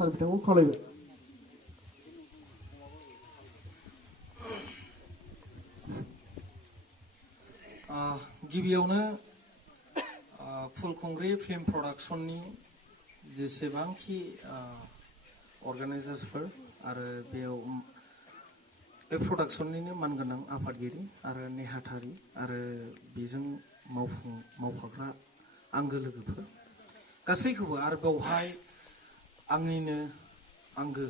सार बिथांखौ खावलायबाय। गिबियावनो फुलखुंग्रि फिल्म प्रडाक्शननि जेसेबांखि अर्गानाइजार्सफोर आरो बेयाव बे प्रडाक्शननिनो मानगोनां आफादगिरि आरो नेहाथारि आरो बेजों मावफाग्रा आंगो लोगोफोर गासैखौबो आरो बेवहाय आंनिनो आंगो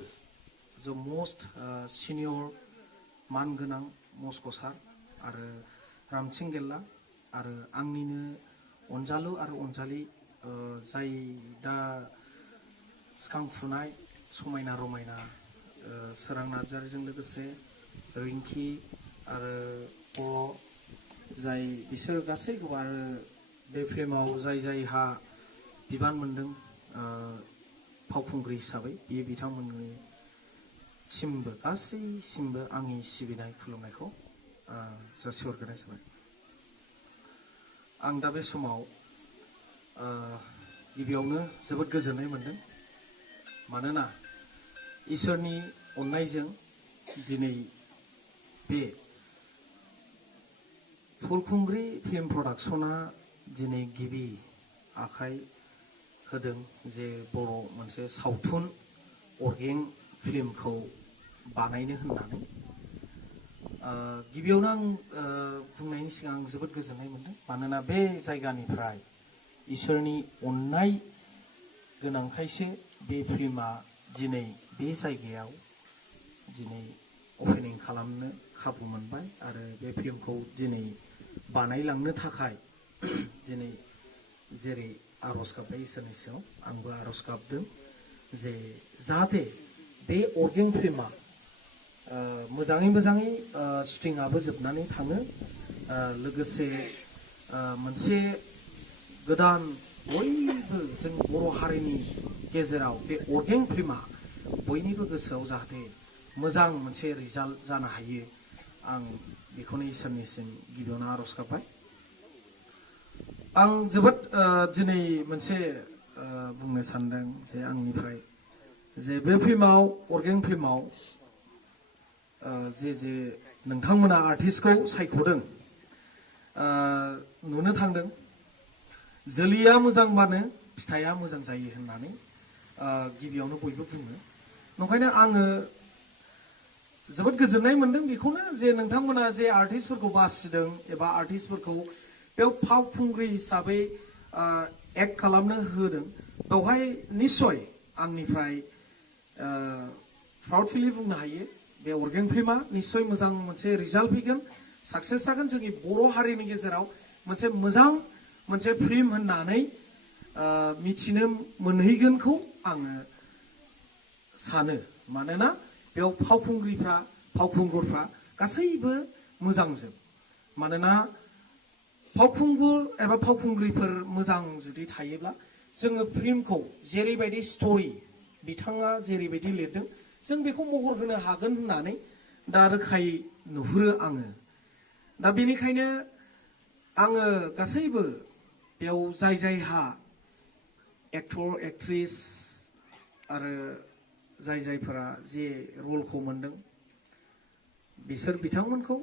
जो मस्ट सिनियर मानगोनां मस्क' सार आरो रामसिं गेल्ला आरो आंनिनो अनजालु आरो अनजालि जाय दा सिखांफुनाय समायना रमायना सोरां नार्जारिजों लोगोसे रिंकि आरो बर' जाय बिसोर गासैखौबो आरो बे फिल्माव जाय जायहा बिबान मोनदों फावखुंग्रि हिसाबै बेयो बिथांमोननि सिमबो गासैसिमबो आंनि सिबिनाय खुलुमनायखौ जासिहरग्रोनाय जाबाय। आं दा बे समाव गिबियावनो जोबोद गोजोननाय मोनदों मानोना इसोरनि अननायजों दिनै बे फुलखुंग्रि फिल्म प्रडाक्शना दिनै गिबि आखाइ होदों जे बर' मोनसे सावथुन अर्गें फिल्मखौ बानायनो होननानै गिबियावनो आं बुंनायनि सिगां आं जोबोद गोजोननाय मोनदों मानोना बे जायगानिफ्राय इसोरनि अननाय गोनांखायसो बे फिल्मा दिनै बे जायगायाव दिनै अपेनिं खालामनो खाबु मोनबाय आरो बे फिल्मखौ दिनै बानायलांनो थाखाय दिनै जेरै आर'ज गाबबाय इसोरनि सायाव आंबो आर'ज गाबदों जे जाहाथे बे अर्गें फिल्मा मोजाङै शुटिंआबो जोबनानै थाङो लोगोसे मोनसे गोदान बयबो जों बर' हारिनि गेजेराव बे अर्गें फिल्मा बयनिबो गोसोआव जाहाथे मोजां मोनसे रिजाल्ट जानो हायो आं बेखौनो इसोरनिसिम गिबियावनो आर'ज गाबबाय। आं जोबोद दिनै मोनसे बुंनो सानदों जे आंनिफ्राय जे बे फिल्माव अर्गें फिल्माव जे नोंथांमोना आर्टिस्टखौ सायख'दों नुनो थांदों जोलैया मोजांबानो फिथाइया मोजां जायो होननानै गिबियावनो बयबो बुङो नंखायनो आङो जोबोद गोजोननाय मोनदों बेखौनो जे नोंथांमोना जे आर्टिस्टफोरखौ बासिदों एबा आर्टिस्टफोरखौ बेयाव फावखुंग्रि हिसाबै एक्ट खालामनो होदों बेवहाय निस्सय आंनिफ्राय प्राउडफुलि बुंनो हायो बे अर्गें फिल्मा निस्सय मोजां मोनसे रिजाल्ट फैगोन साक्सेस जागोन जोंनि बर' हारिनि गेजेराव मोनसे मोजां मोनसे फिल्म होननानै मिथिनो मोनहैगोनखौ आङो सानो मानोना बेयाव फावखुंगुरफ्रा गासैबो मोजांजोब मानोना फावखुंगुर एबा फावखुंग्रिफोर मोजां जुदि थायोब्ला जोङो फिल्मखौ जेरैबायदि स्ट'रि बिथाङा जेरैबायदि लिरदों जों बेखौ महर होनो हागोन होननानै दा रोखायै नुहुरो आङो दा बेनिखायनो आङो गासैबो बेयाव जायहा एक्टर एक्ट्रिस आरो जायफोरा जे रलखौ मोनदों बिसोर बिथांमोनखौ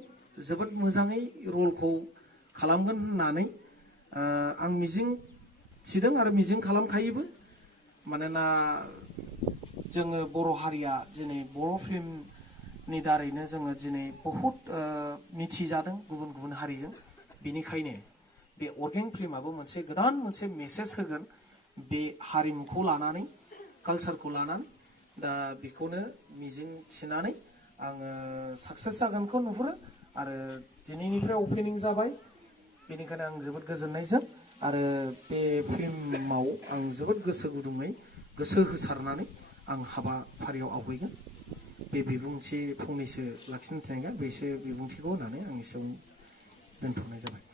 जोबोद मोजाङै रलखौ खालामगोन होननानै आं मिजिं थिदों आरो मिजिं खालामखायोबो मानोना जोङो बर' हारिया दिनै बर' फिल्मनि दारैनो जोङो दिनै बहुद मिथिजादों गुबुन हारिजों बिनिखायनो बे अर्गें फिल्माबो मोनसे गोदान मोनसे मेसेज होगोन बे हारिमुखौ लानानै कालचारखौ लानानै दा बेखौनो मिजिं थिनानै आङो साक्सेस जागोनखौ नुहुरो आरो दिनैनिफ्राय अपेनिं जाबाय बेनिखायनो आं जोबोद गोजोननायजों आरो बे फिल्माव आं जोबोद गोसो गुदुङै गोसो होसारनानै आं हाबाफारियाव आवगायगोन बे बिबुंथि फंनैसो लाखिनो थिननायखाय बेसो बिबुंथिखौ होनानै आं एसेयावनो दोनथ'नाय जाबाय।